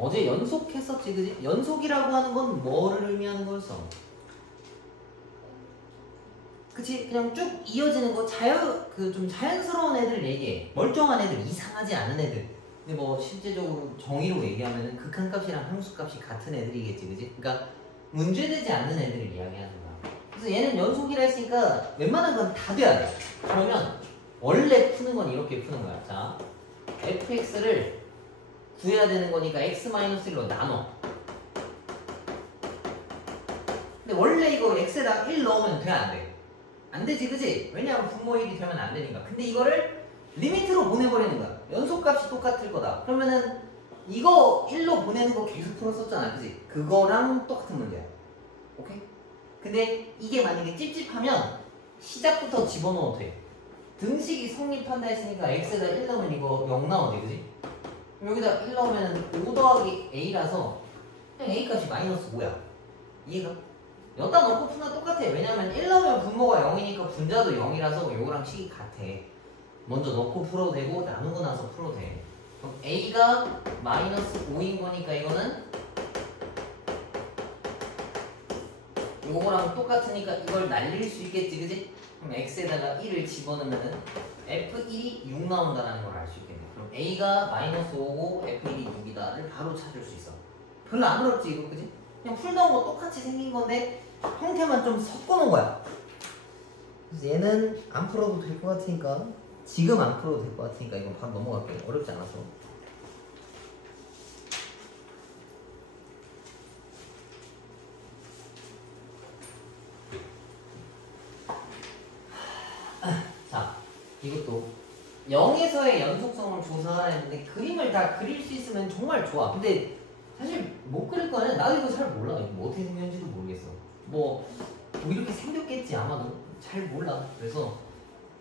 어제 연속했었지, 그지? 연속이라고 하는 건 뭐를 의미하는 거였어? 그치? 그냥 쭉 이어지는 거, 좀 자연스러운 애들 얘기해. 멀쩡한 애들, 이상하지 않은 애들. 근데 뭐 실제적으로 정의로 얘기하면은 극한값이랑 함수값이 같은 애들이겠지, 그지? 그러니까 문제되지 않는 애들을 이야기하는 거야. 그래서 얘는 연속이라 했으니까 웬만한 건 다 돼야 돼. 그러면 원래 푸는 건 이렇게 푸는 거야. 자, fx를 구해야 되는 거니까 x-1로 나눠. 근데 원래 이거 x에다 1 넣으면 돼, 안 돼? 안 되지, 그지? 왜냐하면 분모 1이 되면 안 되니까. 근데 이거를 리미트로 보내버리는 거야. 연속값이 똑같을 거다. 그러면은 이거 1로 보내는 거 계속 풀었었잖아, 그지? 그거랑 똑같은 문제야. 오케이? 근데 이게 만약에 찝찝하면 시작부터 집어넣어도 돼. 등식이 성립한다 했으니까 x에다 1 넣으면 이거 0 나오지, 그지? 여기다 1 넣으면 5 더하기 a라서 그냥 a 값이 마이너스 5야. 이해가? 여기다 넣고 푸면 똑같아. 왜냐면 1 넣으면 분모가 0이니까 분자도 0이라서 요거랑 식이 같아. 먼저 넣고 풀어도 되고 나누고 나서 풀어도 돼. 그럼 a가 마이너스 5인 거니까 이거는 요거랑 똑같으니까 이걸 날릴 수 있겠지, 그지? 그럼 x에다가 1을 집어넣으면 f1이 6 나온다는 걸 알 수 있겠네. 그럼 a가 마이너스 5고 f1이 6이다를 바로 찾을 수 있어. 별로 안 어렵지 이거, 그지? 그냥 풀던 거 똑같이 생긴 건데 형태만 좀 섞어놓은 거야. 그래서 얘는 안 풀어도 될 것 같으니까, 지금 안 풀어도 될 것 같으니까 이건 바로 넘어갈게요. 어렵지 않아서. 자, 이것도 0에서의 연속성을 조사하라 했는데 그림을 다 그릴 수 있으면 정말 좋아. 근데 사실 못 그릴 거는 나도 이거 잘 몰라. 이거 뭐 어떻게 생겼는지도 모르겠어. 뭐 이렇게 생겼겠지 아마도. 잘 몰라. 그래서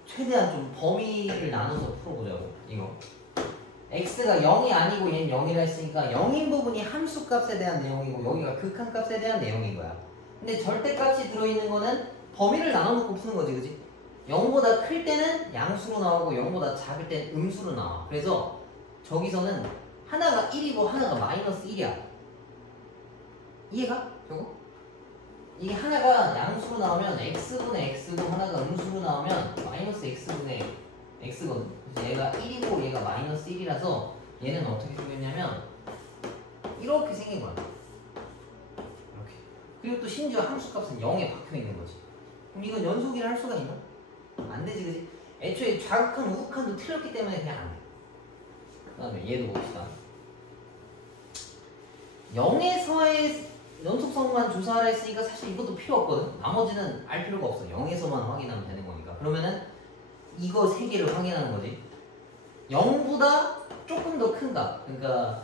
최대한 좀 범위를 나눠서 풀어보자고. 이거 x가 0이 아니고 얘는 0이라 했으니까 0인 부분이 함수값에 대한 내용이고 여기가 극한값에 대한 내용인 거야. 근데 절대값이 들어있는 거는 범위를 나눠놓고 푸는 거지, 그지? 0보다 클 때는 양수로 나오고 0보다 작을 때는 음수로 나와. 그래서 저기서는 하나가 1이고 하나가 마이너스 1이야. 이해가? 저거? 이게 하나가 양수로 나오면 x분의 x고 하나가 음수로 나오면 마이너스 x분의 x거든. 그래서 얘가 1이고 얘가 마이너스 1이라서 얘는 어떻게 생겼냐면 이렇게 생긴 거야. 이렇게. 그리고 또 심지어 함수값은 0에 박혀있는 거지. 그럼 이건 연속이라 할 수가 있나? 안 되지, 그지? 애초에 좌극한 우극한도 틀렸기 때문에 그냥 안 돼. 그 다음에 얘도 봅시다. 0에서의 연속성만 조사하라 했으니까 사실 이것도 필요 없거든. 나머지는 알 필요가 없어. 0에서만 확인하면 되는 거니까. 그러면은 이거 3개를 확인하는 거지. 0보다 조금 더 큰 값. 그러니까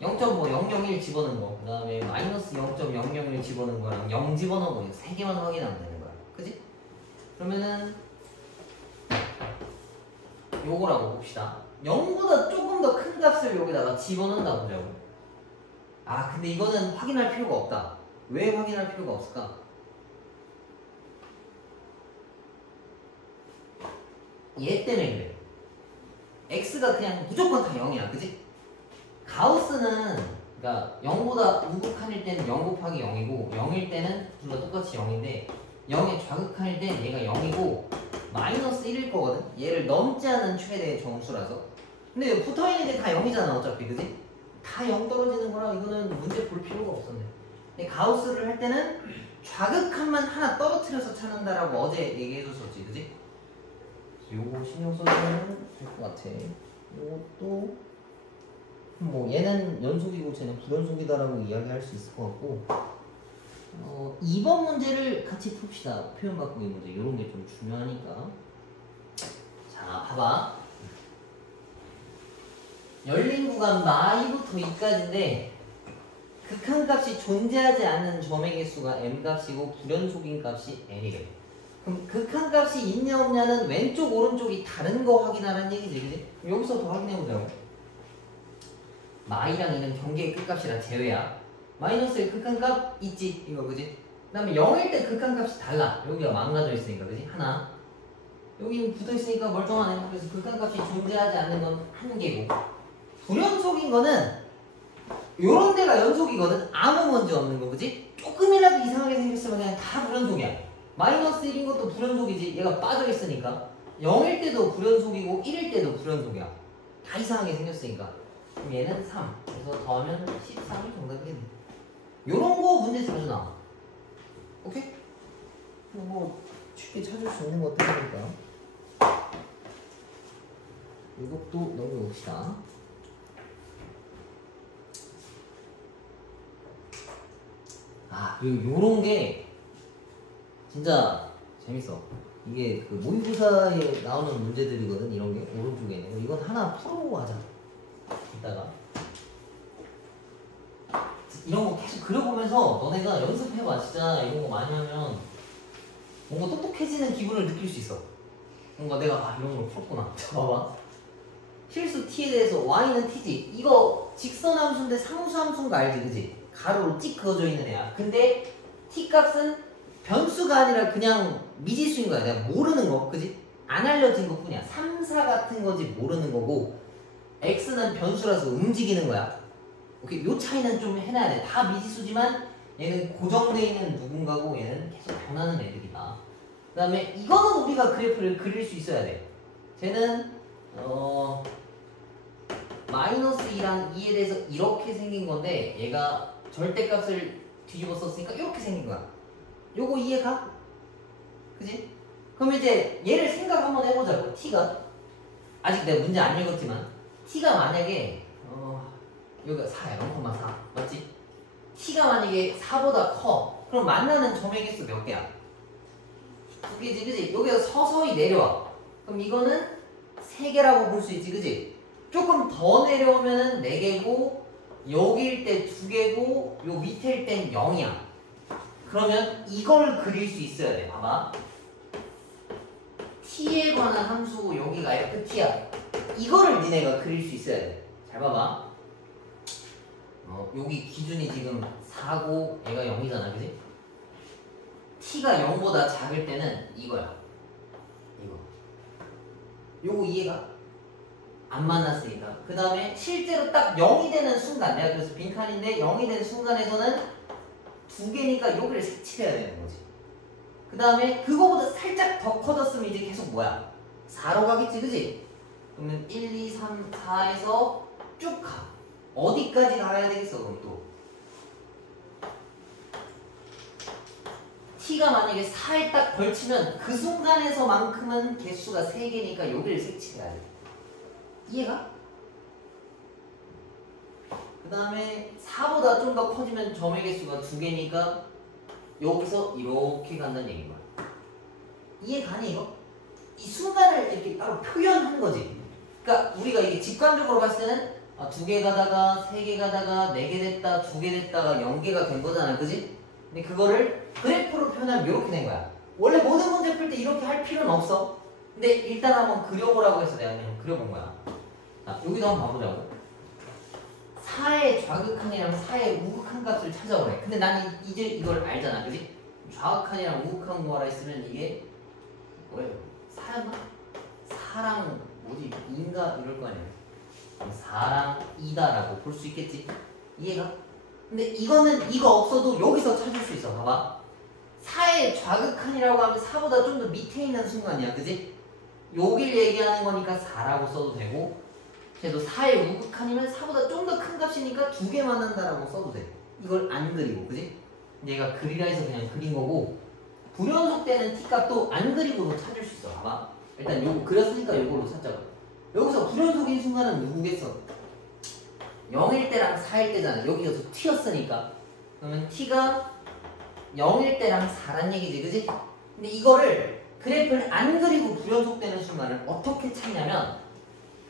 0.001 집어넣은 거, 그 다음에 마이너스 0.001 집어넣은 거랑 0 집어넣은 거 3개만 확인하면 되는 거야. 그지? 그러면은 요거라고 봅시다. 0보다 조금 더 큰 값을 여기다가 집어넣는다 보자고. 아, 근데 이거는 확인할 필요가 없다. 왜 확인할 필요가 없을까? 얘 때문에 그래. x가 그냥 무조건 다 0이야, 그지? 가우스는 그러니까 0보다 우극한일 때는 0 곱하기 0이고 0일 때는 둘 다 똑같이 0인데 0의 좌극한일 때는 얘가 0이고 마이너스 1일 거거든? 얘를 넘지 않은 최대의 정수라서. 근데 붙어있는 게 다 0이잖아 어차피, 그지? 다 0 떨어지는 거라 이거는 문제 볼 필요가 없었네. 근데 가우스를 할 때는 좌극한만 하나 떨어뜨려서 찾는다라고 어제 얘기해줬었지, 그지? 요거 신경 써주면 될 것 같아. 요것도 뭐 얘는 연속이고 쟤는 불연속이다라고 이야기할 수 있을 것 같고, 2번 문제를 같이 풉시다. 표현 바꾸기 문제. 이런 게 좀 중요하니까. 자, 봐봐. 열린 구간 마이부터 이까지인데 극한값이 존재하지 않는 점의 개수가 m값이고 불연속인 값이 n이래. 그럼 극한값이 있냐 없냐는 왼쪽 오른쪽이 다른 거 확인하라는 얘기지, 그지? 여기서 더 확인해보자고. 마이랑 이는 경계의 끝값이라 제외야. 마이너스의 극한값 있지, 이거, 그지? 그 다음에 0일 때 극한값이 달라. 여기가 망가져 있으니까, 그지? 하나. 여기는 붙어 있으니까 멀쩡하네. 그래서 극한값이 존재하지 않는 건 한 개고, 불연속인 거는 요런 데가 연속이거든. 아무 문제 없는 거, 그지? 조금이라도 이상하게 생겼으면 그냥 다 불연속이야. 마이너스 1인 것도 불연속이지. 얘가 빠져있으니까. 0일 때도 불연속이고 1일 때도 불연속이야. 다 이상하게 생겼으니까. 그럼 얘는 3. 그래서 더하면 13이 정답이겠네. 요런 거 문제 자주 나와. 오케이? 뭐 쉽게 찾을 수 있는 것도 있으니까. 이것도 넘겨봅시다. 그리고 요런 게 진짜 재밌어. 이게 그 모의고사에 나오는 문제들이거든. 이런 게 오른쪽에는. 이건 하나 풀어보고 하자. 이따가 이런 거 계속 그려보면서 너네가 연습해봐. 진짜 이런 거 많이 하면 뭔가 똑똑해지는 기분을 느낄 수 있어. 뭔가 내가 이런 걸 풀었구나. 자, 봐봐. 실수 t에 대해서 y는 t지. 이거 직선함수인데 상수함수인 거 알지, 그지? 가로로 찍 그어져 있는 애야. 근데 t 값은 변수가 아니라 그냥 미지수인 거야. 내가 모르는 거, 그지? 안 알려진 것 뿐이야. 3, 4 같은 거지 모르는 거고, x는 변수라서 움직이는 거야. 오케이, 요 차이는 좀 해놔야 돼. 다 미지수지만 얘는 고정되어 있는 누군가고 얘는 계속 변하는 애들이다. 그 다음에 이거는 우리가 그래프를 그릴 수 있어야 돼. 쟤는 마이너스 2랑 2에 대해서 이렇게 생긴 건데 얘가 절대값을 뒤집어 썼으니까 이렇게 생긴 거야. 요거 이해가? 그지? 그럼 이제 얘를 생각 한번 해보자고. t가 아직 내가 문제 안 읽었지만 t가 만약에 여기가 4야. 0,4 맞지? t가 만약에 4보다 커. 그럼 만나는 점의 개수 몇 개야? 2개지, 그지? 여기가 서서히 내려와. 그럼 이거는 3개라고 볼 수 있지, 그지? 조금 더 내려오면은 4개고, 여기일 때 2개고, 요 밑에일 땐 0이야. 그러면 이걸 그릴 수 있어야 돼. 봐봐. t에 관한 함수고 여기가 ft야. 이거를 니네가 그릴 수 있어야 돼. 잘 봐봐. 여기 기준이 지금 4고 얘가 0이잖아, 그지? t가 0보다 작을 때는 이거야. 이거. 요거 이해가? 안 만났으니까. 그 다음에 실제로 딱 0이 되는 순간, 내가 그래서 빈칸인데 0이 되는 순간에서는 2개니까 여기를 색칠해야 되는 거지. 그 다음에 그거보다 살짝 더 커졌으면 이제 계속 뭐야? 4로 가겠지, 그지? 그러면 1, 2, 3, 4에서 쭉 가. 어디까지 가야 되겠어, 그럼 또? t가 만약에 4에 딱 걸치면 그 순간에서만큼은 개수가 3개니까 여기를 색칠해야 돼. 이해가? 그 다음에 4보다 좀 더 커지면 점의 개수가 2개니까 여기서 이렇게 간다는 얘기인 거야. 이해 가니 이거? 이 순간을 이렇게 따로 표현한 거지. 그러니까 우리가 이게 직관적으로 봤을 때는 2개 가다가 3개 가다가 4개 됐다 2개 됐다가 0개가 된 거잖아, 그지? 근데 그거를 그래프로 표현하면 이렇게 된 거야. 원래 모든 문제 풀 때 이렇게 할 필요는 없어. 근데 일단 한번 그려보라고 해서 내가 그냥 그려본 거야. 자, 여기도 한번 봐보자고. 4의 좌극한이랑 4의 우극한 값을 찾아오래. 근데 나는 이제 이걸 알잖아, 그지? 좌극한이랑 우극한 거라 했으면 이게 뭐예요? 4였나? 4랑 뭐지? 2인가? 이럴 거 아니야. 4랑 2다라고 볼 수 있겠지? 이해가? 근데 이거는 이거 없어도 여기서 찾을 수 있어. 봐봐. 4의 좌극한이라고 하면 4보다 좀 더 밑에 있는 순간이야, 그지? 여길 얘기하는 거니까 4라고 써도 되고, 그래도 4의 우극한이면 4보다 좀 더 큰 값이니까 2개 만난다라고 써도 돼. 이걸 안 그리고, 그지? 얘가 그리라 해서 그냥 그린 거고, 불연속 때는 t 값도 안 그리고도 찾을 수 있어. 봐봐. 일단 요거 그렸으니까 요걸로 찾자고. 여기서 불연속인 순간은 누구겠어? 0일 때랑 4일 때잖아. 여기서 t였으니까. 그러면 t가 0일 때랑 4란 얘기지, 그지? 근데 이거를 그래프를 안 그리고 불연속되는 순간을 어떻게 찾냐면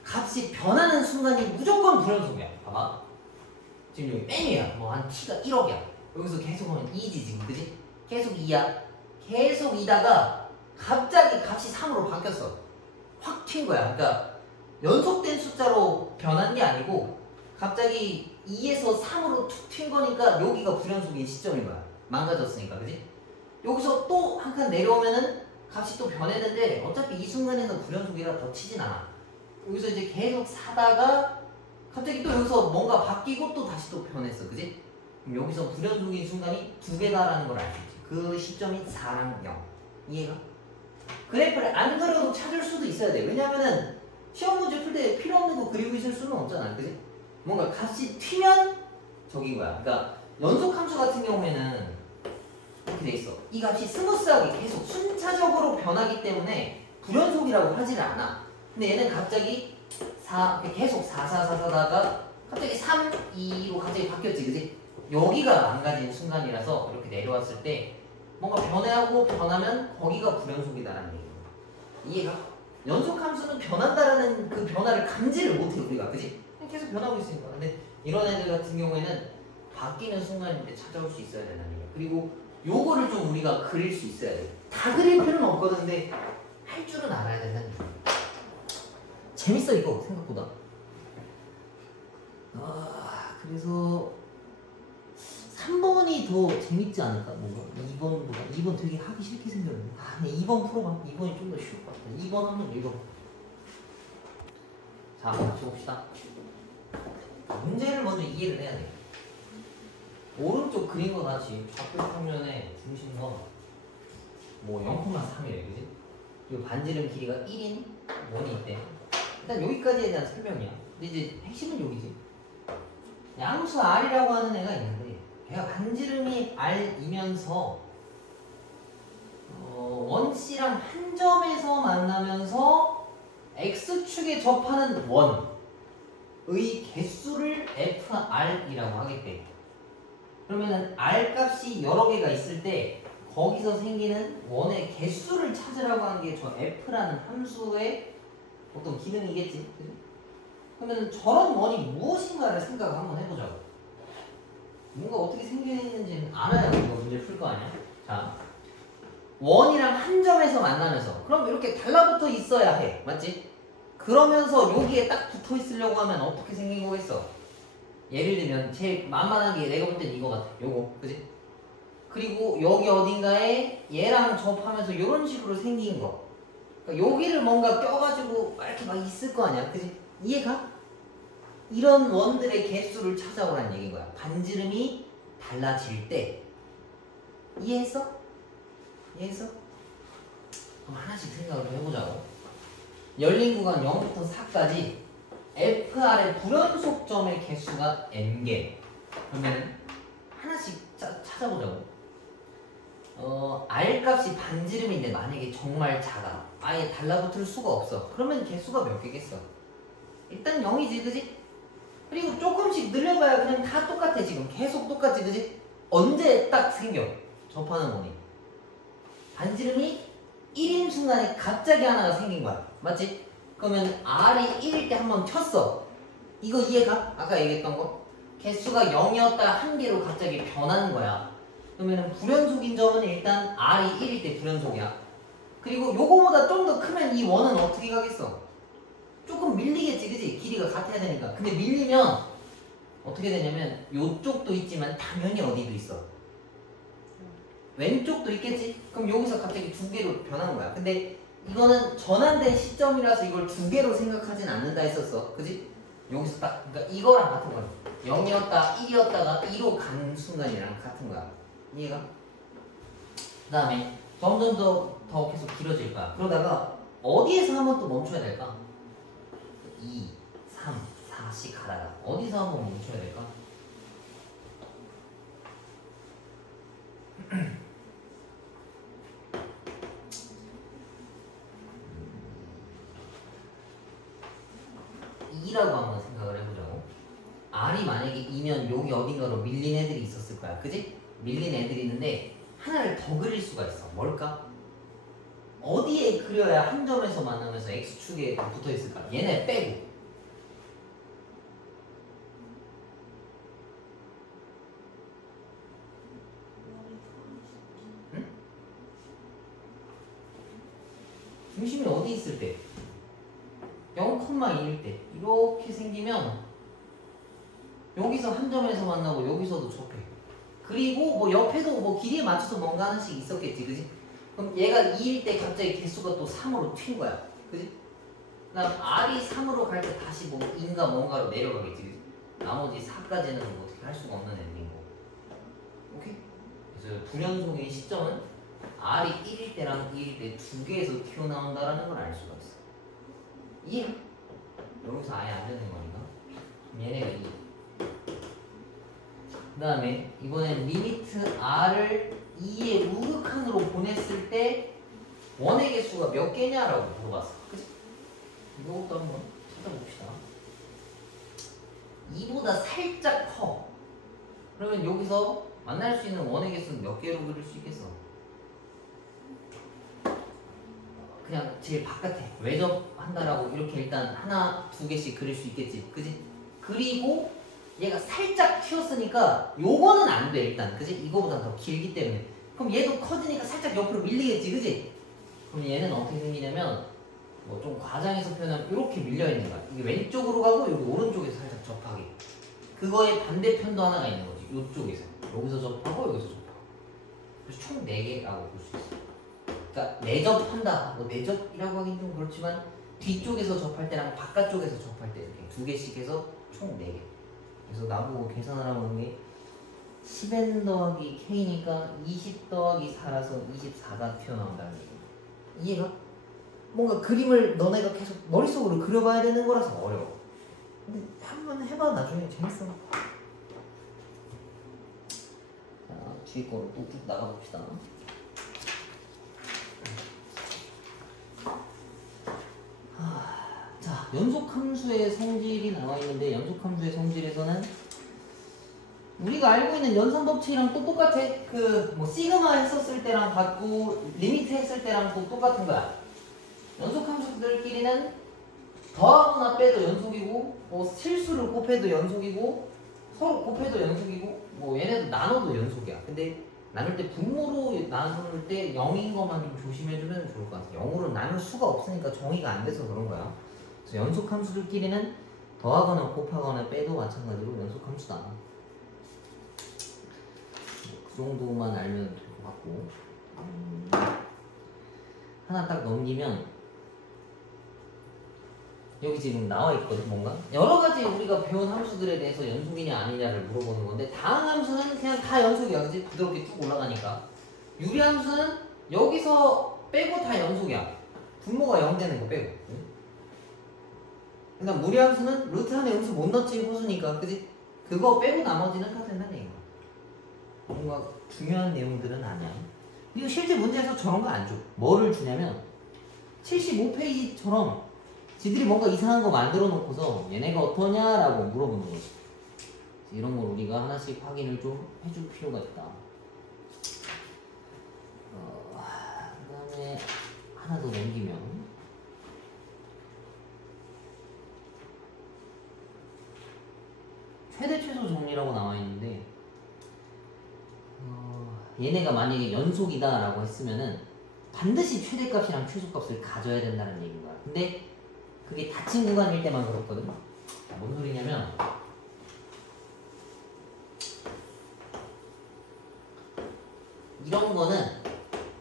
값이 변하는 순간이 무조건 불연속이야. 봐봐. 지금 여기 맨 위야. 뭐 한 t가 1억이야. 여기서 계속 하면 2지 지금, 그지? 계속 2야. 계속 2다가 갑자기 값이 3으로 바뀌었어. 확 튄 거야. 그러니까 연속된 숫자로 변한 게 아니고 갑자기 2에서 3으로 툭 튄 거니까 여기가 불연속인 시점인 거야. 망가졌으니까, 그지? 여기서 또 한 칸 내려오면은 값이 또 변했는데 어차피 이 순간에는 불연속이라 더 치진 않아. 여기서 이제 계속 사다가 갑자기 또 여기서 뭔가 바뀌고 또 다시 또 변했어. 그지? 그럼 여기서 불연속인 순간이 2배다라는 걸 알 수 있지. 그 시점이 4랑 0. 이해가? 그래프를 안 그려도 찾을 수도 있어야 돼. 왜냐면은 시험 문제 풀 때 필요 없는 거 그리고 있을 수는 없잖아. 그지? 뭔가 값이 튀면 저긴 거야. 그러니까 연속 함수 같은 경우에는 이렇게 돼 있어. 이 값이 스무스하게 계속 순차적으로 변하기 때문에 불연속이라고 하지를 않아. 근데 얘는 갑자기 계속 4, 4, 4, 4다가 갑자기 3, 2로 갑자기 바뀌었지. 그지? 여기가 망가진 순간이라서 이렇게 내려왔을 때 뭔가 변하고 변하면 거기가 불연속이다라는 얘기야. 이해가? 연속 함수는 변한다라는 그 변화를 감지를 못해 우리가. 그지? 계속 변하고 있으니까. 근데 이런 애들 같은 경우에는 바뀌는 순간인데 찾아올 수 있어야 된다는 얘기야. 그리고 요거를 좀 우리가 그릴 수 있어야 돼. 다 그릴 필요는 없거든. 근데 할 줄은 알아야 된다는 얘기야. 재밌어 이거 생각보다. 그래서 3번이 더 재밌지 않을까? 뭔가 2번보다. 2번 되게 하기 싫게 생겼는데. 근데 2번 풀어봐. 2번이 좀 더 쉬울 것 같아. 2번 한번 읽어봐. 자, 같이 봅시다. 문제를 먼저 이해를 해야 돼. 오른쪽 그린 거 같이 좌표 평면의 중심과 뭐 0,3이래, 그지? 그리고 반지름 길이가 1인 원이 있대. 일단 여기까지에 대한 설명이야. 근데 이제 핵심은 여기지. 양수 R이라고 하는 애가 있는데 걔가 반지름이 R이면서 원C랑 한 점에서 만나면서 X축에 접하는 원의 개수를 FR이라고 하겠대. 그러면은 R 값이 여러 개가 있을 때 거기서 생기는 원의 개수를 찾으라고 하는 게 저 F라는 함수의 어떤 기능이겠지. 그죠? 그러면 저런 원이 무엇인가를 생각을 한번 해보자고. 뭔가 어떻게 생겨있는지는 알아야 우리가 문제 풀 거 아니야? 자, 원이랑 한 점에서 만나면서 그럼 이렇게 달라붙어 있어야 해. 맞지? 그러면서 여기에 딱 붙어 있으려고 하면 어떻게 생긴 거겠어? 예를 들면 제일 만만한 게 내가 볼 땐 이거 같아. 요거. 그지? 그리고 여기 어딘가에 얘랑 접하면서 이런 식으로 생긴 거. 그러니까 여기를 뭔가 껴가지고 이렇게 막 있을 거 아니야. 그지? 이해가? 이런 원들의 개수를 찾아오라는 얘기인 거야. 반지름이 달라질 때. 이해했어? 이해했어? 그럼 하나씩 생각을 해보자고. 열린 구간 0부터 4까지 FR의 불연속점의 개수가 n개. 그러면 하나씩 찾아보자고. R 값이 반지름인데 만약에 정말 작아. 아예 달라붙을 수가 없어. 그러면 개수가 몇 개겠어? 일단 0이지, 그지? 그리고 조금씩 늘려봐야 그냥 다 똑같아. 지금 계속 똑같지, 그지? 언제 딱 생겨? 접하는 원이 반지름이 1인 순간에 갑자기 하나가 생긴 거야. 맞지? 그러면 R이 1일 때 한번 켰어. 이거 이해가? 아까 얘기했던 거? 개수가 0이었다가 한 개로 갑자기 변하는 거야. 그러면 불연속인 점은 일단 R이 1일 때 불연속이야. 그리고 요거보다 좀 더 크면 이 원은 어떻게 가겠어? 조금 밀리겠지, 그지? 길이가 같아야 되니까. 근데 밀리면 어떻게 되냐면 요쪽도 있지만 당연히 어디도 있어? 왼쪽도 있겠지? 그럼 여기서 갑자기 두 개로 변한 거야. 근데 이거는 전환된 시점이라서 이걸 두 개로 생각하진 않는다 했었어. 그지? 여기서 딱, 그러니까 이거랑 같은 거야. 0이었다, 1이었다가 2로 간 순간이랑 같은 거야. 이해가? 그 다음에 점점 더 계속 길어질 거야. 그러다가 어디에서 한번 또 멈춰야 될까? 2, 3, 4씩 가다가 어디서 한번 멈춰야 될까? E라고 한번 생각을 해보자고. R이 만약에 2면 여기 어딘가로 밀린 애들이 있었을 거야. 그지? 밀린 애들이 있는데 하나를 더 그릴 수가 있어. 뭘까? 어디에 그려야 한 점에서 만나면서 X축에 붙어 있을까? 얘네 빼고. 응? 중심이 어디 있을 때? 0,1일 때 이렇게 생기면 여기서 한 점에서 만나고 여기서도 접해. 그리고 뭐 옆에도 뭐 길이에 맞춰서 뭔가 하나씩 있었겠지, 그지? 그럼 얘가 2일 때 갑자기 개수가 또 3으로 튄 거야, 그지? 그다음 R이 3으로 갈 때 다시 뭐 인가 뭔가로 내려가겠지. 나머지 4까지는 뭐 어떻게 할 수가 없는 애들인 거. 오케이? 그래서 불연속의 시점은 R이 1일 때랑 2일 때 두 개에서 튀어나온다라는 걸 알 수가 있어. 이해가? 여기서 아예 안 되는 거니까. 얘네가 2. 그 다음에 이번엔 리미트 R을 2의 우극한으로 보냈을 때 원의 개수가 몇 개냐라고 물어봤어. 그치? 이것도 한번 찾아봅시다. 2보다 살짝 커. 그러면 여기서 만날 수 있는 원의 개수는 몇 개로 그릴 수 있겠어? 그냥 제일 바깥에 외접한다라고 이렇게 일단 하나, 두 개씩 그릴 수 있겠지. 그지? 그리고 얘가 살짝 튀었으니까 요거는 안 돼 일단. 그지? 이거보다 더 길기 때문에. 그럼 얘도 커지니까 살짝 옆으로 밀리겠지. 그지? 그럼 얘는 어떻게 생기냐면 뭐 좀 과장해서 표현하면 이렇게 밀려있는 거야. 이게 왼쪽으로 가고 여기 오른쪽에서 살짝 접하게. 그거의 반대편도 하나가 있는 거지. 이쪽에서. 여기서 접하고 여기서 접하고. 그래서 총 4개라고 볼 수 있어. 그러니까 내접한다. 뭐 내접이라고 하긴 좀 그렇지만 뒤쪽에서 접할 때랑 바깥쪽에서 접할 때 이렇게 2개씩 해서 총 4개. 그래서 나보고 계산하라고 하는 게 10n 더하기 k니까 20 더하기 4라서 24가 튀어나온다는 얘기야. 이해가? 뭔가 그림을 너네가 계속 머릿속으로 그려봐야 되는 거라서 어려워. 근데 한번 해봐. 나중에 재밌어. 자, 뒤에 거로 또 쭉 나가봅시다. 자, 연속함수의 성질이 나와 있는데 연속함수의 성질에서는 우리가 알고 있는 연산법칙이랑 또 똑같아. 그 뭐 시그마 했었을 때랑 같고 리미트 했을 때랑 또 똑같은 거야. 연속함수들끼리는 더하거나 빼도 연속이고 뭐 실수를 곱해도 연속이고 서로 곱해도 연속이고 뭐 얘네도 나눠도 연속이야. 근데 나눌 때 분모로 나눌 때 0인 것만 좀 조심해주면 좋을 것 같아. 0으로 나눌 수가 없으니까 정의가 안 돼서 그런 거야. 그래서 연속함수들끼리는 더하거나 곱하거나 빼도 마찬가지로 연속함수다. 그 정도만 알면 될 것 같고 하나 딱 넘기면 여기 지금 나와 있거든. 뭔가 여러 가지 우리가 배운 함수들에 대해서 연속이냐 아니냐를 물어보는 건데 다항 함수는 그냥 다 연속이야. 그치? 부드럽게 쭉 올라가니까. 유리 함수는 여기서 빼고 다 연속이야. 분모가 0 되는 거 빼고. 그다음 무리 함수는 루트 안에 음수 못 넣지 호수니까. 그치? 그거 빼고 나머지는 다 된다는 얘기야. 뭔가 중요한 내용들은 아니야. 그리고 실제 문제에서 저런 거 안 줘. 뭐를 주냐면 75페이지처럼 지들이 뭔가 이상한 거 만들어 놓고서 얘네가 어떠냐라고 물어보는 거지. 이런 걸 우리가 하나씩 확인을 좀 해줄 필요가 있다. 그 다음에 하나 더 넘기면 최대 최소 정리라고 나와 있는데 얘네가 만약에 연속이다 라고 했으면은 반드시 최대값이랑 최소값을 가져야 된다는 얘기인 거야. 근데 그게 닫힌 구간일 때만 그렇거든. 뭔 소리냐면 이런 거는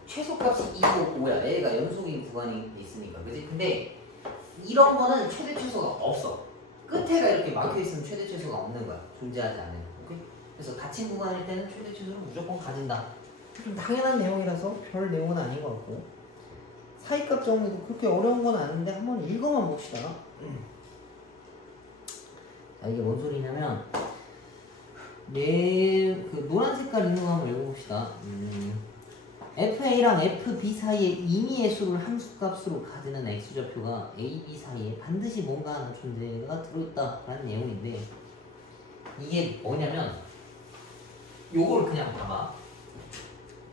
최소값이 2고 5야. 얘가 연속인 구간이 있으니까. 그지? 근데 이런 거는 최대 최소가 없어. 끝에가 이렇게 막혀있으면 최대 최소가 없는 거야. 존재하지 않는 거. 오케이? 그래서 닫힌 구간일 때는 최대 최소를 무조건 가진다. 좀 당연한 내용이라서 별 내용은 아닌 것 같고 사이값 정리도 그렇게 어려운 건 아닌데 한번 읽어만 봅시다. 자, 이게 뭔 소리냐면 그 노란 색깔 있는 거 한번 읽어봅시다. FA랑 FB 사이에 임의의 수를 함수값으로 가지는 X좌표가 A, B 사이에 반드시 뭔가 하는 존재가 들어있다 라는 내용인데 이게 뭐냐면 요걸 그냥 봐봐.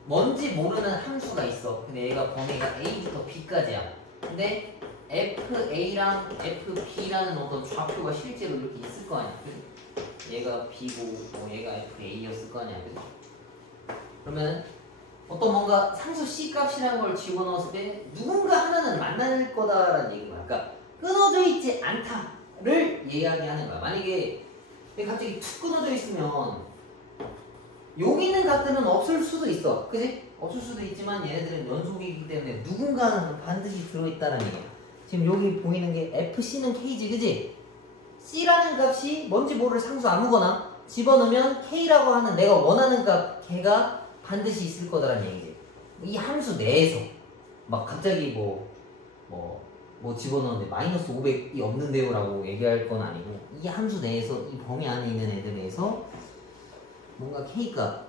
뭔지 모르는 함수가 있어. 근데 얘가 범위가 A부터 B까지야. 근데 FA랑 FB라는 어떤 좌표가 실제로 이렇게 있을 거 아니야. 그치? 얘가 B고 뭐 얘가 FA였을 거 아니야. 그치? 그러면 어떤 뭔가 상수 C 값이라는 걸 집어넣었을 때 누군가 하나는 만날 거다라는 얘기인 거야. 그러니까 끊어져 있지 않다를 이야기하는 거야. 만약에 갑자기 툭 끊어져 있으면 여기 있는 값들은 없을 수도 있어. 그지? 없을 수도 있지만 얘네들은 연속이기 때문에 누군가는 반드시 들어있다라는 얘기야. 지금 여기 보이는 게 FC는 K지, 그지? C라는 값이 뭔지 모를 상수 아무거나 집어넣으면 K라고 하는 내가 원하는 값 걔가 반드시 있을 거다라는 얘기지. 이 함수 내에서 막 갑자기 뭐 집어넣는데 마이너스 500이 없는데요 라고 얘기할 건 아니고 이 함수 내에서 이 범위 안에 있는 애들 내에서 뭔가 K값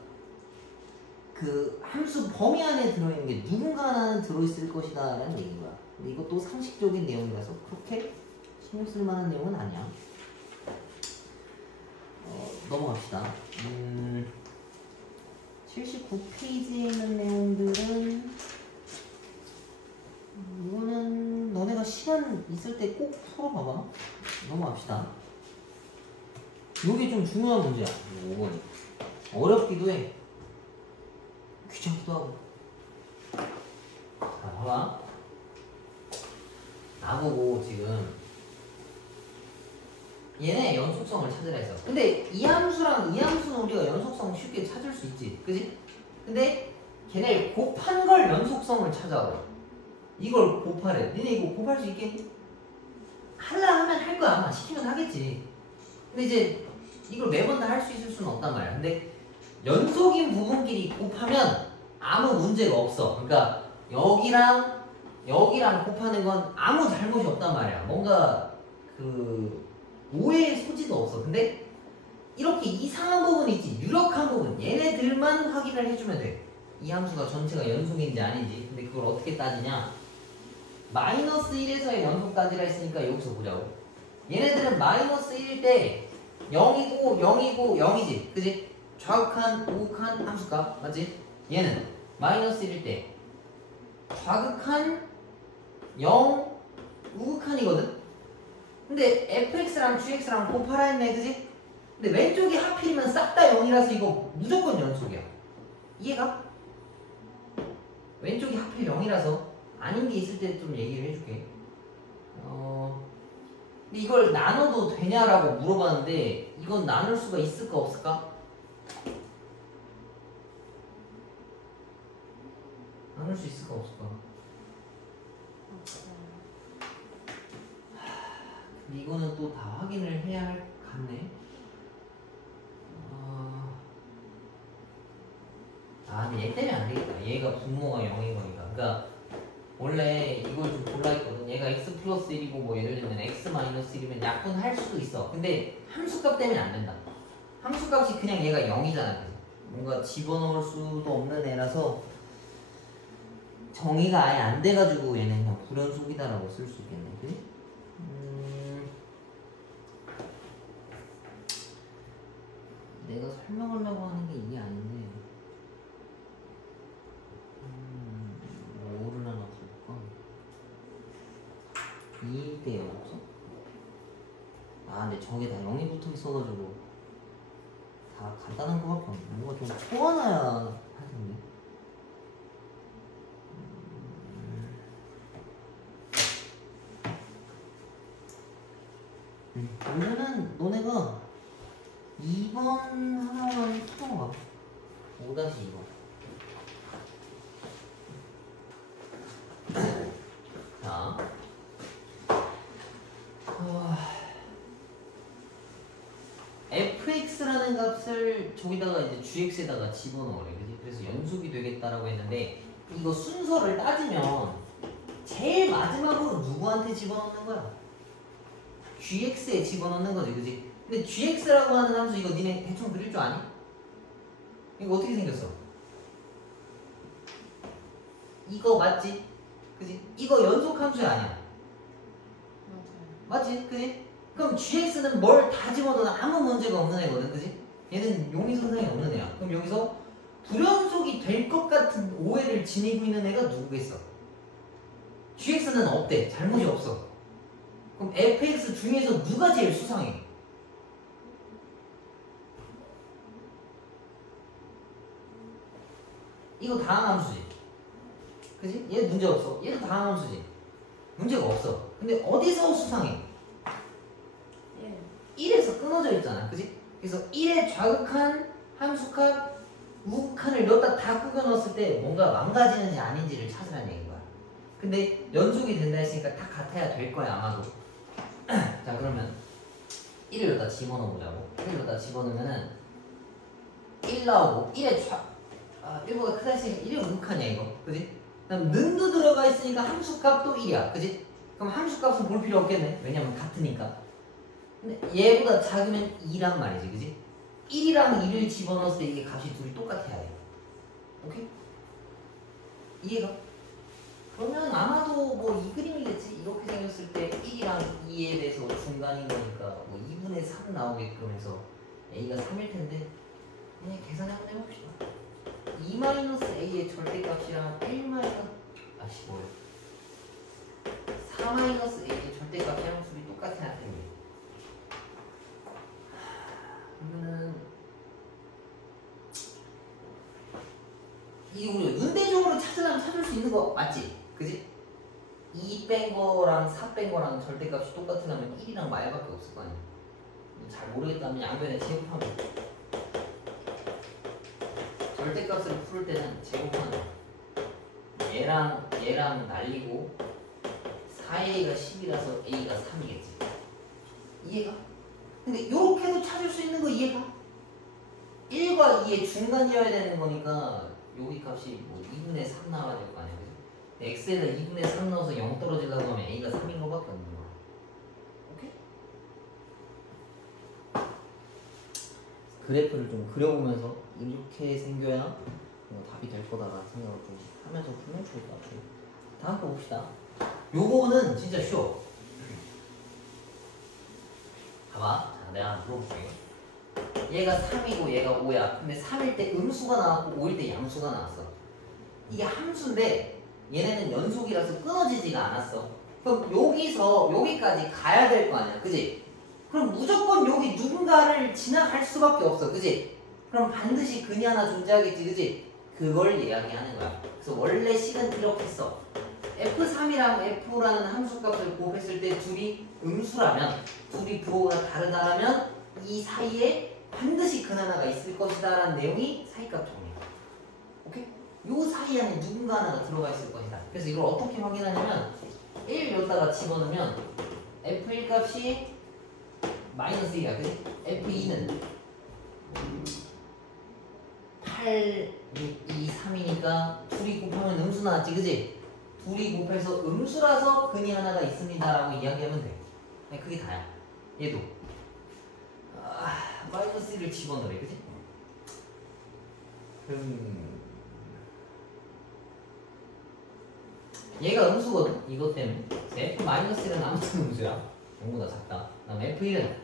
그 함수 범위 안에 들어있는 게 누군가 하나는 들어있을 것이다 라는 얘기인 거야. 근데 이것도 상식적인 내용이라서 그렇게 신경 쓸 만한 내용은 아니야. 넘어갑시다. 79페이지에 있는 내용들은 이거는 너네가 시간 있을 때 꼭 풀어봐봐. 넘어갑시다. 이게 좀 중요한 문제야. 5번이 어렵기도 해. 귀찮기도 하고. 자, 봐봐. 나보고 지금 얘네 연속성을 찾으라 했어. 근데 이 함수랑 이 함수는 우리가 연속성 쉽게 찾을 수 있지, 그지? 근데 걔네 곱한 걸 연속성을 찾아오래. 이걸 곱하래. 니네 이거 곱할 수 있겠니? 할라 하면 할 거야. 아마 시키면 하겠지. 근데 이제 이걸 매번 다 할 수 있을 수는 없단 말이야. 근데 연속인 부분끼리 곱하면 아무 문제가 없어. 그러니까 여기랑 곱하는 건 아무 잘못이 없단 말이야. 뭔가 그 오해의 소지도 없어. 근데 이렇게 이상한 부분이 있지. 유력한 부분 얘네들만 확인을 해주면 돼. 이 함수가 전체가 연속인지 아닌지. 근데 그걸 어떻게 따지냐. 마이너스 1에서의 연속 따지라 했으니까 여기서 보자고. 얘네들은 마이너스 1일 때 0이고 0이고 0이지, 그지? 좌극한 우극한 함수값 맞지? 얘는 마이너스 1일 때 좌극한 0 우극한이거든? 근데 fx랑 gx랑 곱하라 했네, 그지? 근데 왼쪽이 하필이면 싹 다 0이라서 이거 무조건 연속이야. 이해가? 왼쪽이 하필 0이라서 아닌 게 있을 때 좀 얘기를 해줄게. 근데 이걸 나눠도 되냐라고 물어봤는데 이건 나눌 수가 있을까 없을까? 나눌 수 있을까 없을까? 근데 이거는 또 다 확인을 해야 할 것 같네. 근데 얘 때문에 안 되겠다. 얘가 분모가 0인 거니까. 그러니까 원래 이걸 좀 골라 했거든. 얘가 x 플러스 1이고 뭐 예를 들면 x 마이너스 1이면 약분할 수도 있어. 근데 함수값 때문에 안 된다. 함수값이 그냥 얘가 0이잖아. 뭔가 집어넣을 수도 없는 애라서 정의가 아예 안 돼가지고 얘는 그냥 불연속이다라고 쓸 수 있겠네. 그치? 내가 설명하려고 하는 게 이게 아닌데 뭐를 하나 볼까? 2대 0 없어? 근데 저게 다 0이 붙어 있어가지고 다 간단한 거밖에 없네. 뭔가 좀 포함해야 할 텐데. 그러면은 너네가 2번 하나만 풀어봐. 5-2번. 자, fx라는 값을 저기다가 이제 gx에다가 집어넣으래, 그지? 그래서 연속이 되겠다라고 했는데 이거 순서를 따지면 제일 마지막으로 누구한테 집어넣는 거야? gx에 집어넣는 거지, 그지? 근데 gx라고 하는 함수 이거 니네 대충 그릴 줄 아니? 이거 어떻게 생겼어? 이거 맞지? 그지? 이거 연속 함수 아니야? 맞지? 그지? 그럼 gx는 뭘 다 집어넣어도 아무 문제가 없는 애거든, 그지? 얘는 용의선상이 없는 애야. 그럼 여기서 불연속이 될 것 같은 오해를 지니고 있는 애가 누구겠어? gx는 없대. 잘못이 없어. 그럼 fx 중에서 누가 제일 수상해? 이거 다항 함수지, 그지? 얘 문제 없어. 얘도 다항 함수지. 문제가 없어. 근데 어디서 수상해? 1에서 끊어져 있잖아, 그지? 그래서 1의 좌극한 함수값 우극한을 넣었다 다 꾸겨 넣었을 때 뭔가 망가지는지 아닌지를 찾으라는 얘기인 거야. 근데 연속이 된다 했으니까 다 같아야 될 거야 아마도. 자 그러면 1을 여기다 집어넣어보자고. 1을 여기다 집어넣으면은 1 나오고 1의 1보다 크다 했으니까 1이 우극하냐 이거 그지? 그다음 는도 들어가 있으니까 함수값도 1이야 그지? 그럼 함수값은 볼 필요 없겠네 왜냐면 같으니까. 근데 얘보다 작으면 2란 말이지 그지? 1이랑 2를 집어넣었을 때 이게 값이 둘이 똑같아야 돼. 오케이? 이해가? 그러면 아마도 뭐 이 그림이겠지? 이렇게 생겼을 때 1이랑 2에 대해서 중간인 거니까 뭐 2분의 3 나오게끔 해서 a가 3일 텐데 그냥 계산 한번 해봅시다. 2-a의 절대값이랑 4-a의 절대값이랑 수이 똑같아야 됩니다. 그러면은 이거 우리가 눈대중으로 찾으려면 찾을 수 있는 거 맞지? 그지? 2 뺀 거랑 4 뺀 거랑 절대값이 똑같으려면 1이랑 말밖에 없을 거 아니야. 잘 모르겠다면 양변에 제곱하면 돼. 절대값을 풀 때는 제곱하는 거야. 얘랑 날리고 4a가 10이라서 a가 3이겠지. 이해가? 근데 요렇게도 찾을 수 있는 거 이해가? 1과 2의 중간이어야 되는 거니까 여기 값이 뭐 2분의 3 나와야 될 거 아니야. x에다 2분의 3 넣어서 0 떨어지려고 하면 a가 3인 거밖에 없는 거야. 오케이? 그래프를 좀 그려보면서 이렇게 생겨야 답이 될 거다라는 생각을 좀 하면서 풀면 좋을 것 같아요. 다음 거 봅시다. 요거는 진짜 쉬워. 봐봐. 자, 내가 한번 물어볼게요. 얘가 3이고 얘가 5야. 근데 3일 때 음수가 나왔고 5일 때 양수가 나왔어. 이게 함수인데 얘네는 연속이라서 끊어지지가 않았어. 그럼 여기서 여기까지 가야 될 거 아니야. 그지? 그럼 무조건 여기 누군가를 지나갈 수밖에 없어. 그지? 그럼 반드시 근이 하나 존재하겠지. 그지? 그걸 이야기하는 거야. 그래서 원래 식은 이렇게 써. F3이랑 F라는 함수값을 곱했을 때 둘이 음수라면, 둘이 부호가 다르다라면 이 사이에 반드시 근 하나가 있을 것이다 라는 내용이 사이값 정리야. 오케이? 요 사이 안에 누군가 하나가 들어가 있을 것이다. 그래서 이걸 어떻게 확인하냐면 1 여기다가 집어넣으면 F1 값이 마이너스 1이야. 그치? F2는 8, 6, 2, 3이니까 둘이 곱하면 음수 나왔지. 그치? 둘이 곱해서 음수라서 근이 하나가 있습니다 라고 이야기하면 돼. 아니, 그게 다야. 얘도 마이너스 1을 집어넣으래. 그치? 얘가 음수거든. 이것 때문에 F-1은 아무튼 음수야. 0보다 작다. 그다음 F1은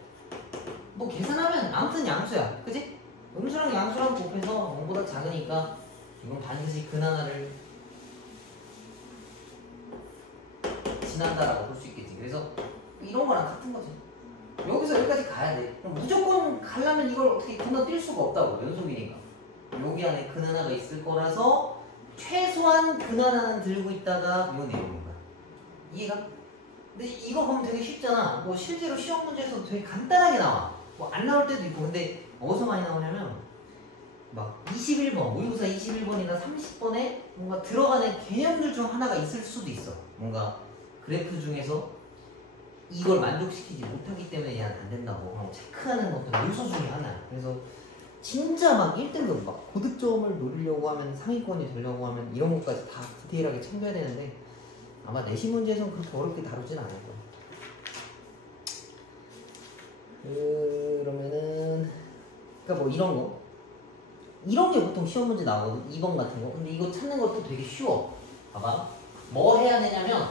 뭐 계산하면 아무튼 양수야. 그치? 음수랑 양수랑 곱해서 0보다 작으니까 이건 반드시 근 하나를 지난다라고 볼 수 있겠지. 그래서 이런 거랑 같은 거지. 여기서 여기까지 가야 돼. 그럼 무조건 가려면 이걸 어떻게 건너뛸 수가 없다고. 연속이니까. 여기 안에 근 하나가 있을 거라서 최소한 근 하나는 들고 있다가 요 내용인 거야. 이해가? 근데 이거 보면 되게 쉽잖아. 뭐 실제로 시험 문제에서도 되게 간단하게 나와. 뭐 안 나올 때도 있고. 근데 어디서 많이 나오냐면 막 21번, 모의고사 21번이나 30번에 뭔가 들어가는 개념들 중 하나가 있을 수도 있어. 뭔가 그래프 중에서 이걸 만족시키지 못하기 때문에 얘는 안 된다고 하고 체크하는 것도 요소 중에 하나야. 그래서 진짜 막 1등급 막 고득점을 노리려고 하면 상위권이 되려고 하면 이런 것까지 다 디테일하게 챙겨야 되는데 아마 내신 문제에서는 그렇게 어렵게 다루진 않을 거야. 그러면은 그러니까 뭐 이런 게 보통 시험 문제 나오거든. 2번 같은 거. 근데 이거 찾는 것도 되게 쉬워. 봐봐. 뭐 해야 되냐면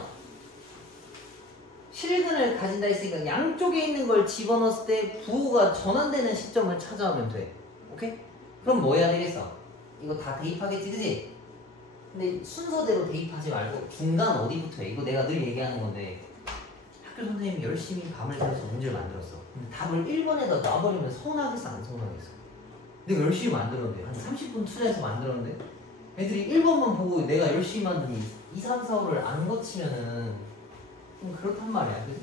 실근을 가진다 했으니까 양쪽에 있는 걸 집어넣었을 때 부호가 전환되는 시점을 찾아오면 돼. 오케이? 그럼 뭐 해야 되겠어? 이거 다 대입하겠지, 그지? 근데 순서대로 대입하지 말고 중간 어디부터 해? 이거 내가 늘 얘기하는 건데 학교 선생님이 열심히 밤을 새워서 문제를 만들었어. 근데 답을 1번에다 놔버리면 서운하겠어, 안 서운하겠어? 내가 열심히 만들었는데 한 30분 투자해서 만들었는데 애들이 1번만 보고 내가 열심히 만든 2, 3, 4, 5를 안 거치면은 좀 그렇단 말이야. 그치?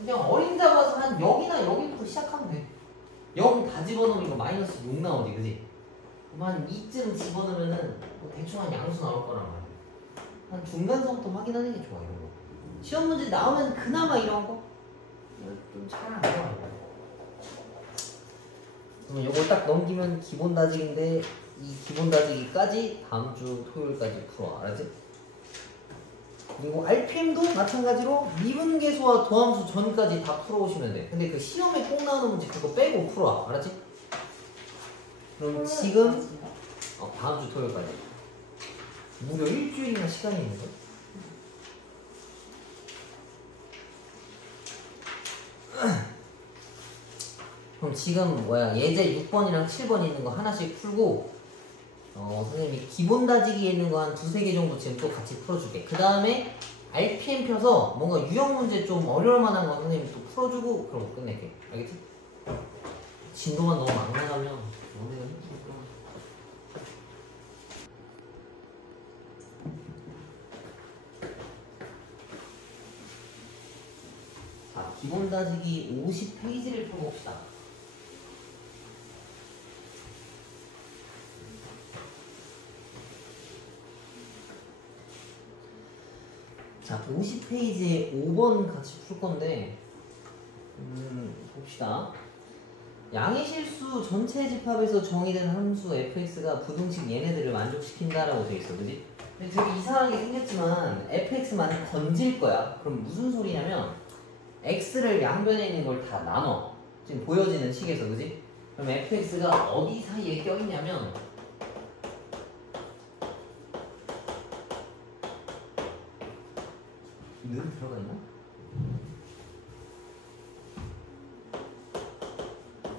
그냥 어림 잡아서 한 여기나 여기부터 시작하면 돼. 0 다 집어넣으니까 마이너스 6 나오지, 그지? 그럼 한 2쯤 집어넣으면은 뭐 대충 한 양수 나올 거란 말이야. 한 중간서부터 확인하는 게 좋아. 이런 거 시험 문제 나오면 그나마 이런 거 좀 잘 안 나와요. 그러면 요거 딱 넘기면 기본 다지기인데 이 기본 다지기까지 다음 주 토요일까지 풀어. 알았지? 그리고 RPM도 마찬가지로 미분계수와 도함수 전까지 다 풀어오시면 돼. 근데 그 시험에 꼭 나오는 문제 그거 빼고 풀어. 알았지? 그럼 지금 다음 주 토요일까지 무려 일주일이나 시간이 있는 거야? 그럼 지금 예제 6번이랑 7번 있는 거 하나씩 풀고 선생님이 기본 다지기에 있는 거 한 두세 개 정도 지금 또 같이 풀어줄게. 그 다음에 RPM 펴서 뭔가 유형 문제 좀 어려울 만한 거 선생님이 또 풀어주고 그럼 끝낼게. 알겠지? 진도만 너무 안 나가면 너네가 힘들구나. 자, 기본 다지기 50페이지를 풀어봅시다. 자, 50페이지에 5번 같이 풀 건데, 봅시다. 양의 실수 전체 집합에서 정의된 함수 fx가 부등식 얘네들을 만족시킨다라고 돼 있어, 그지? 근데 되게 이상하게 생겼지만 fx만 건질 거야. 그럼 무슨 소리냐면 x를 양변에 있는 걸 다 나눠. 지금 보여지는 식에서, 그지? 그럼 fx가 어디 사이에 껴있냐면 늘 들어가 있나?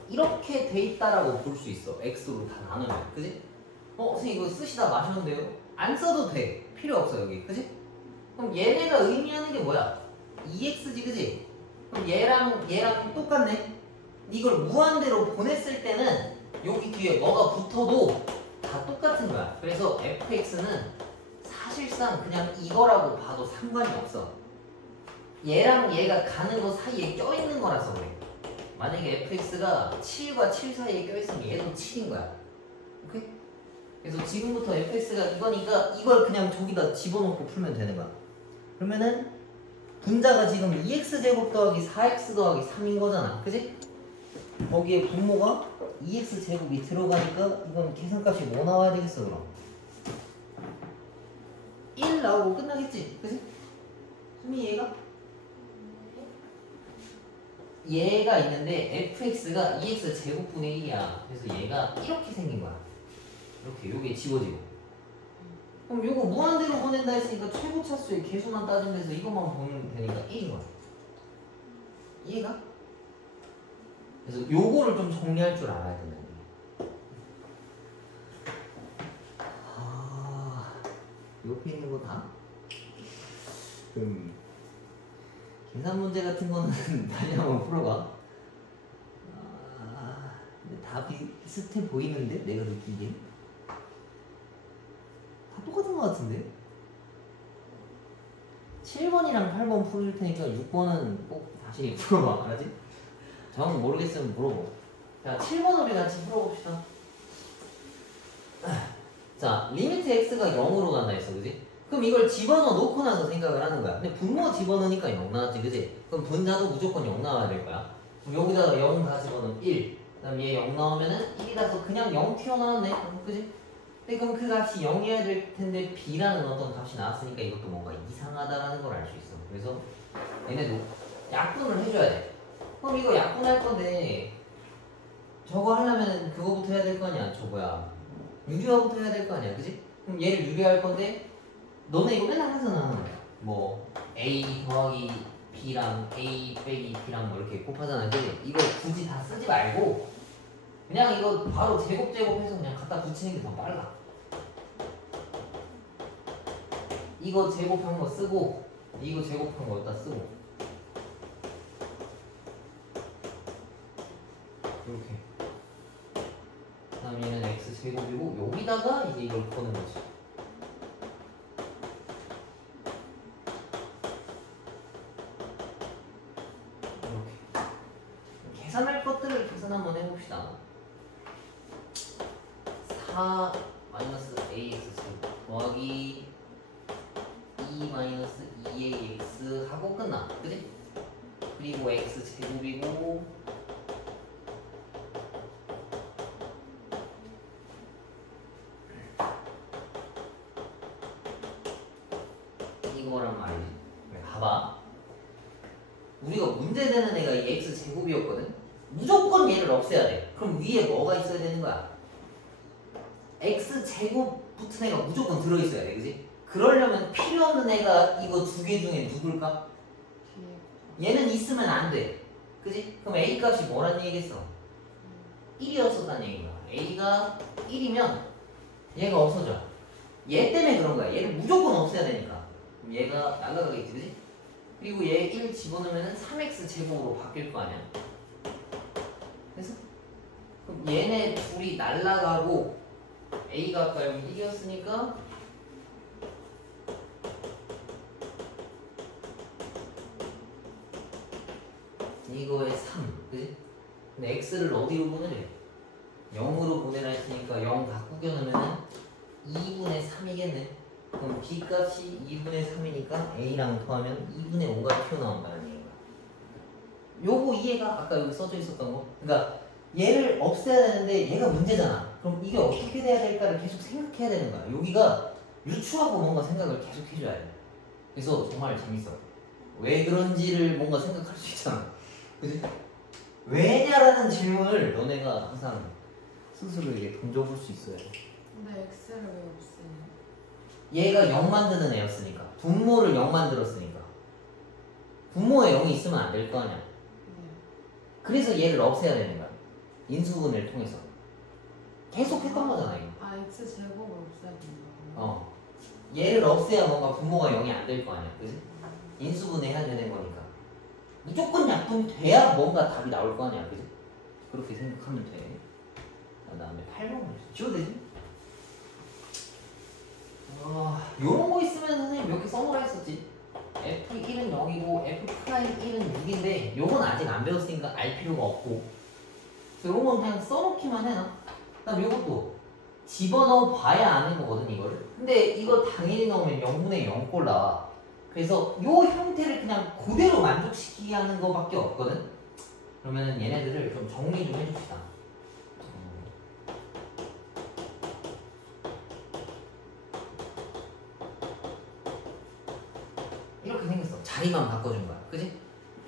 이렇게 돼 있다라고 볼 수 있어. x로 다 나누면, 그지? 선생님 이거 쓰시다 마셨는데요? 안 써도 돼. 필요 없어 여기, 그지? 그럼 얘네가 의미하는 게 뭐야? 2x지, 그지? 그럼 얘랑 똑같네. 이걸 무한대로 보냈을 때는 여기 뒤에 뭐가 붙어도 다 똑같은 거야. 그래서 fx는 사실상 그냥 이거라고 봐도 상관이 없어. 얘랑 얘가 가는 거 사이에 껴있는 거라서 그래. 만약에 fx가 7과 7 사이에 껴있으면 얘도 7인 거야. 오케이? 그래서 지금부터 fx가 이거니까 이걸 그냥 저기다 집어넣고 풀면 되는 거야. 그러면은 분자가 지금 2x제곱 더하기 4x 더하기 3인 거잖아. 그지? 거기에 분모가 2x제곱이 들어가니까 이건 계산값이 뭐 나와야 되겠어 그럼? 1 나오고 끝나겠지? 그지? 수미 얘가 있는데 fx가 2x제곱분의 1이야. 그래서 얘가 이렇게 생긴 거야. 이렇게 요게 지워지고. 그럼 요거 무한대로 보낸다 했으니까 최고 차수의 개수만 따지면서 이것만 보면 되니까 1인 거야. 이해가? 그래서 요거를 좀 정리할 줄 알아야 된다. 옆에 있는 거 다? 계산 문제 같은 거는 다시 한번 풀어봐. 근데 다 비슷해 보이는데? 내가 느끼기엔 다 똑같은 거 같은데? 7번이랑 8번 풀 테니까 6번은 꼭 다시 풀어봐. 알았지? 정 모르겠으면 물어보. 자, 7번 우리 같이 풀어봅시다. 자, 리미트 x가 0으로 간다 했어, 그지? 그럼 이걸 집어넣어 놓고 나서 생각을 하는 거야. 근데 분모 집어넣으니까 0 나왔지, 그지? 그럼 분자도 무조건 0 나와야 될 거야. 그럼 여기다가 0 다 집어넣으면 1. 그 다음 얘 0 나오면은 1이라서 그냥 0 튀어나왔네. 그지? 근데 그럼 그 값이 0이어야 될 텐데 b라는 어떤 값이 나왔으니까 이것도 뭔가 이상하다라는 걸 알 수 있어. 그래서 얘네도 약분을 해줘야 돼. 그럼 이거 약분할 건데 저거 하려면 그거부터 해야 될 거 아니야. 저거야. 유리화부터 해야 될 거 아니야. 그지? 그럼 얘를 유리할 건데 너네 이거 맨날 하잖아. 뭐 A 더하기 B랑 A 빼기 B랑 뭐 이렇게 곱하잖아. 그지? 이거 굳이 다 쓰지 말고 그냥 이거 바로 제곱해서 그냥 갖다 붙이는 게 더 빨라. 이거 제곱한 거 쓰고 이거 제곱한 거 여기다 쓰고 이렇게. 그 다음 얘는 x제곱이고 여기다가 이제 이걸 거는 거지. 이렇게 계산할 것들을 계산 한번 해봅시다. 4 마이너스 ax 더하기 2-2ax 하고 끝나. 그지? 그리고 x 제곱이고 이거란 말이지. 봐봐. 우리가 문제되는 애가 이 x 제곱이었거든. 무조건 얘를 없애야 돼. 그럼 위에 뭐가 있어야 되는 거야? x 제곱 붙은 애가 무조건 들어있어야 돼. 그지? 그러려면 필요 없는 애가 이거 두 개 중에 누굴까? 얘는 있으면 안 돼. 그지? 그럼 a 값이 뭐란 얘기겠어? 1이었었다는 얘기야. a가 1이면 얘가 없어져. 얘 때문에 그런 거야. 얘를 무조건 없애야 되니까. 그럼 얘가 날아가겠지. 그지? 그리고 얘 1 집어넣으면 3x 제곱으로 바뀔 거 아니야. 그래서 그럼 얘네 둘이 날아가고 a가 아까 여기 1이었으니까 이거에 3, 그지? 근데 x를 어디로 보내래? 0으로 보내라 했으니까 0 다 구겨놓으면 2분의 3이겠네. 그럼 b 값이 2분의 3이니까 a랑 더하면 2분의 5가 튀어나온다는 얘기야. 요거 이해가 아까 여기 써져 있었던 거? 그러니까 얘를 없애야 되는데 얘가 문제잖아. 그럼 이게 어떻게 돼야 될까를 계속 생각해야 되는 거야. 여기가 유추하고 뭔가 생각을 계속 해줘야 돼. 그래서 정말 재밌어. 왜 그런지를 뭔가 생각할 수 있잖아. 그지? 왜냐라는 질문을 너네가 항상 스스로 이게 던져볼 수 있어야 돼. 근데 x를 왜 없애요? 얘가 0 만드는 애였으니까. 분모를 0 만들었으니까. 분모에 0이 있으면 안 될 거 아니야. 네. 그래서 얘를 없애야 되는 거야. 인수분해를 통해서. 계속 했던 거잖아 이거. 아 x 제곱을 없애야 된다고요? 얘를 없애야 뭔가 분모가 0이 안 될 거 아니야. 그지? 인수분해 해야 되는 거니까. 무조건 약분이 돼야 뭔가 답이 나올 거 아니야. 그지? 그렇게 생각하면 돼. 그 다음에 8번을 지워도 되지? 요런 거 있으면 선생님 몇 개 써놓으라 했었지. F1은 0이고 F'1은 6인데 요건 아직 안 배웠으니까 알 필요가 없고, 요런 건 그냥 써놓기만 해놔. 그 다음 요것도 집어넣어 봐야 아는 거거든 이거를. 근데 이거 당연히 넣으면 0분의 0꼴 나와. 그래서 요 형태를 그냥 그대로 만족시키게 하는 거밖에 없거든. 그러면은 얘네들을 좀 정리 좀 해줍시다. 이렇게 생겼어. 자리만 바꿔준 거야. 그지?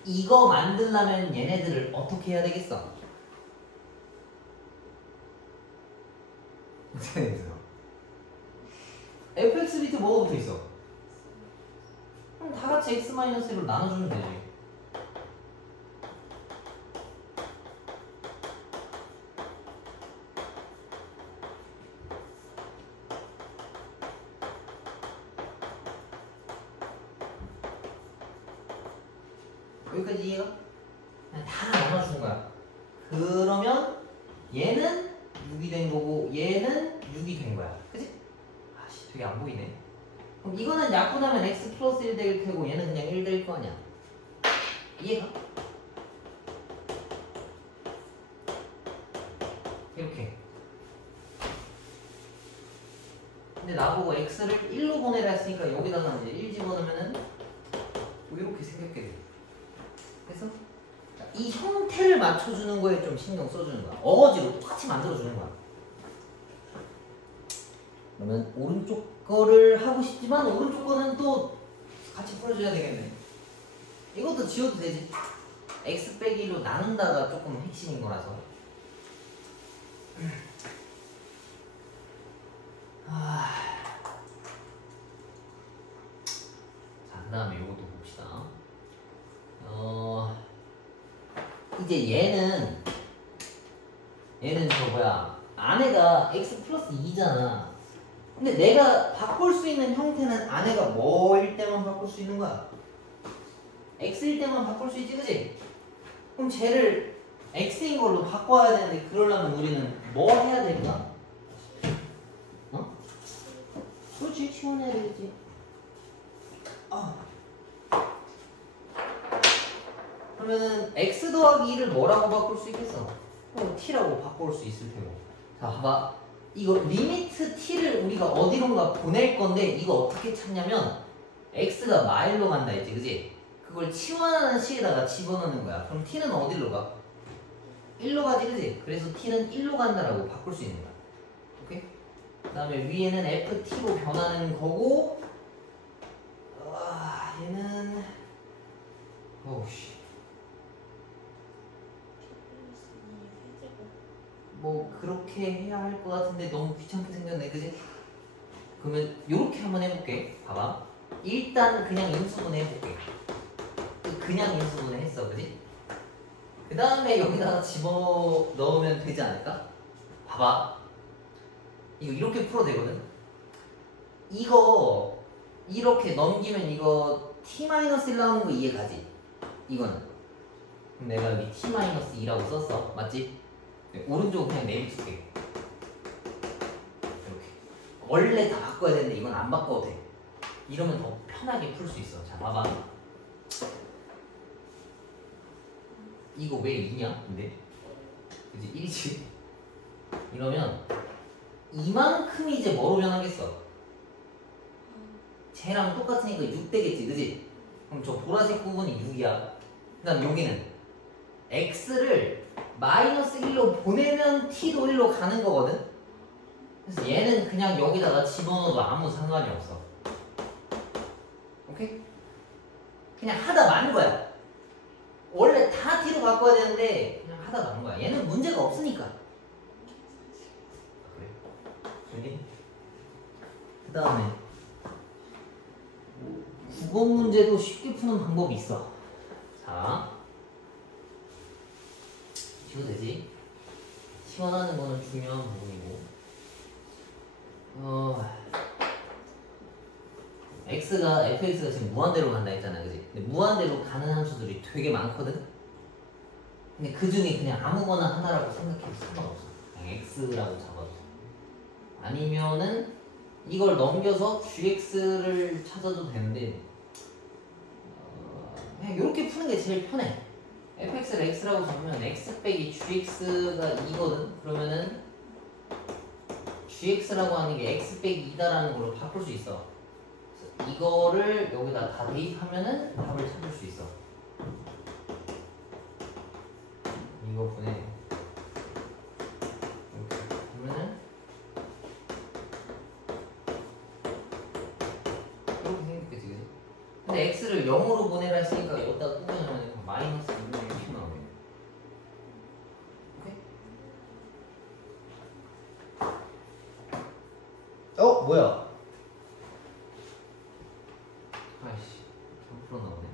이거 만들려면 얘네들을 어떻게 해야 되겠어? 어떻게 해야 되겠어? fx 비트 뭐가 붙어 있어? 그럼 다 같이 x-1로 나눠주면 되지. 여기까지 이해가? 그냥 다 나눠주는 거야. 그러면 얘는 6이 된 거고 얘는 6이 된 거야. 그치? 아씨 되게 안 보이네. 그럼 이거는 약분하면 x 플러스 1 될 테고 얘는 그냥 1 될 거 아니야. 이해가? 이렇게. 근데 나보고 x를 1로 보내라 했으니까 여기다가 이제 1 집어넣으면은 이렇게 생겼게 돼. 그래서 이 형태를 맞춰주는 거에 좀 신경 써주는 거야. 어거지로 똑같이 만들어주는 거야. 그러면 오른쪽 거를 하고 싶지만 오른쪽 거는 또 같이 풀어줘야 되겠네. 이것도 지워도 되지. x 빼기 1로 나눈다가 조금 핵심인 거라서. 자, 그 다음에 이것도 봅시다. 이제 얘는 저 뭐야, 안에가 x 플러스 2잖아. 근데 내가 바꿀 수 있는 형태는 안에가 뭐일 때만 바꿀 수 있는 거야? x일 때만 바꿀 수 있지, 그지? 그럼 쟤를 x인 걸로 바꿔야 되는데 그러려면 우리는 뭐 해야 될까? 그렇지, 치워내야 되겠지. 그러면은 x 더하기 2를 뭐라고 바꿀 수 있겠어? t라고 바꿀 수 있을 테고. 자, 봐봐. 이거 리미트 t를 우리가 어디론가 보낼 건데 이거 어떻게 찾냐면 x가 마일로 간다 했지, 그지? 그걸 치환하는 식에다가 집어넣는 거야. 그럼 t는 어디로 가? 1로 가지, 그지? 그래서 t는 1로 간다라고 바꿀 수 있는 거야. 오케이? 그 다음에 위에는 ft로 변하는 거고, 얘는 오우씨 뭐 그렇게 해야 할 것 같은데 너무 귀찮게 생겼네, 그지? 그러면 요렇게 한번 해볼게. 봐봐. 일단 그냥 인수분해 해볼게. 그냥 인수분해 했어, 그지? 그 다음에 여기다가 집어넣으면 되지 않을까? 봐봐. 이거 이렇게 풀어도 되거든? 이거 이렇게 넘기면 이거 t-1 나오는 거 이해가지? 이거는. 그럼 내가 여기 t-2라고 썼어. 맞지? 오른쪽은 그냥 내비둘게. 이렇게. 원래 다 바꿔야 되는데 이건 안 바꿔도 돼. 이러면 더 편하게 풀 수 있어. 자, 봐봐. 이거 왜 2냐? 근데? 그치? 1이지? 이러면 이만큼이 이제 뭐로 변하겠어? 쟤랑 똑같으니까 6 되겠지, 그지? 그럼 저 보라색 부분이 6이야. 그 다음 여기는 x를 마이너스 1로 보내면 t도 1로 가는 거거든? 그래서 얘는 그냥 여기다가 집어넣어도 아무 상관이 없어. 오케이? 그냥 하다 마는 거야. 원래 다 t로 바꿔야 되는데 그냥 하다 마는 거야. 얘는 문제가 없으니까. 그래? 그 다음에 국어 문제도 쉽게 푸는 방법이 있어. 자, 이거 되지? 시원하는 거는 중요한 부분이고, fx가 지금 무한대로 간다 했잖아, 그지? 근데 무한대로 가는 함수들이 되게 많거든? 근데 그 중에 그냥 아무거나 하나라고 생각해도 상관없어. 그냥 x라고 잡아도. 아니면은 이걸 넘겨서 gx를 찾아도 되는데, 그냥 이렇게 푸는 게 제일 편해. fx를 x라고 잡으면 x 빼기 gx가 2거든? 그러면은 gx라고 하는 게 x 빼기 2다라는 걸로 바꿀 수 있어. 그래서 이거를 여기다 다 대입하면은 답을 찾을 수 있어. 이거 분해 이렇게 보면은 이렇게 생겼겠지, 그지? 근데 x를 0으로 보내라 했으니까 여기다 꾸며놓으면 마이너스 6이 이렇게 나오네. 오케이? 뭐야? 아이씨, 잘못 나오네.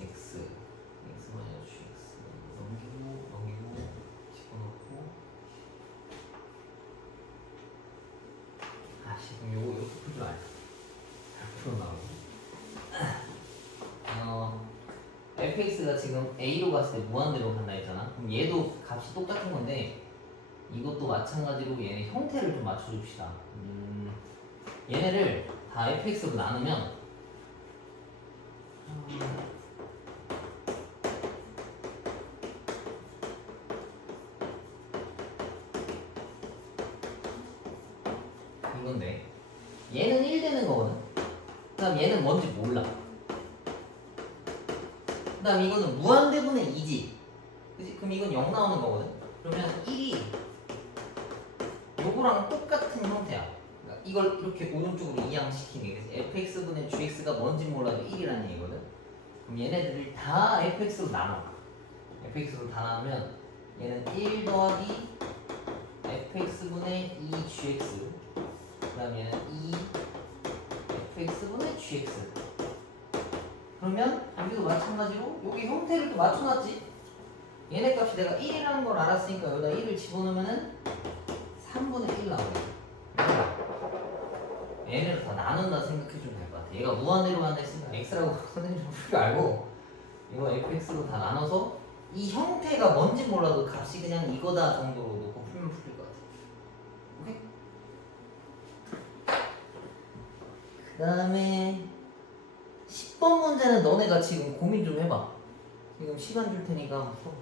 x 마이너스 gx 넘기고 집어넣고. 아씨, 그럼 요거 이렇게 풀 줄 알아. 풀어 나오고. fx가 지금 a로 갔을 때 무한대로 간다 했잖아. 그럼 얘도 값이 똑같은 건데 이것도 마찬가지로 얘네 형태를 좀 맞춰줍시다. 얘네를 다 fx로 나누면 이건데 얘는 1 되는 거거든. 그 다음 얘는 뭔지 몰라. 그 다음 이거는 무한대분의 2지. 그치? 그럼 이건 0 나오는 거거든. 그러면 1이 요거랑 똑같은 형태야. 그러니까 이걸 이렇게 오른쪽으로 이항시키는 게 fx분의 gx가 뭔지 몰라도 1이라는 얘기거든. 그럼 얘네들을 다 fx로 나눠. fx로 다 나누면 얘는 1 더하기 fx분의 2gx, 그 다음에 얘는 2fx분의 gx. 그러면 여기도 마찬가지로 여기 형태를 또 맞춰놨지. 얘네 값이 내가 1이라는 걸 알았으니까 여기다 1을 집어넣으면은 3분의 1 나오네. 얘네를 다 나눈다 생각해주면 될 것 같아. 얘가 무한대로 간다 했으니까 x라고 선생님 좀 풀게 알고 이거 fx로 다 나눠서 이 형태가 뭔지 몰라도 값이 그냥 이거다 정도로 놓고 풀면 풀릴 것 같아. 오케이? 그 다음에 10번 문제는 너네가 지금 고민 좀 해봐. 지금 시간 줄 테니까 한번 풀어.